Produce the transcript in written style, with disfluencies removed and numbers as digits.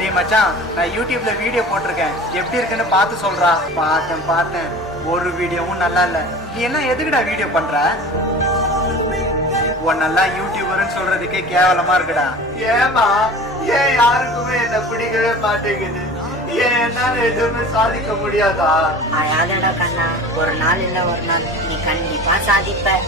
டேய் மச்சான், நான் யூடியூப்ல வீடியோ போட்டிருக்கேன், எப்படி இருக்குன்னு பார்த்து சொல்றா. பார்த்தேன், ஒரு வீடியோவும் நல்லா இல்ல. நீ எல்லாம் எதுக்குடா வீடியோ பண்ற? உன்னெல்லாம் யூடியூபர்னு சொல்றதுக்கே கேவலமா இருக்குடா. ஏமா ஏன் யாருக்குமே என்ன பிடிக்கவே மாட்டேங்குது? ஏன் என்னால எதுவுமே சாதிக்க முடியாதா? அழாதடா கண்ணா, ஒரு நாள் இல்ல ஒரு நாள் நீ கண்டிப்பா சாதிப்ப.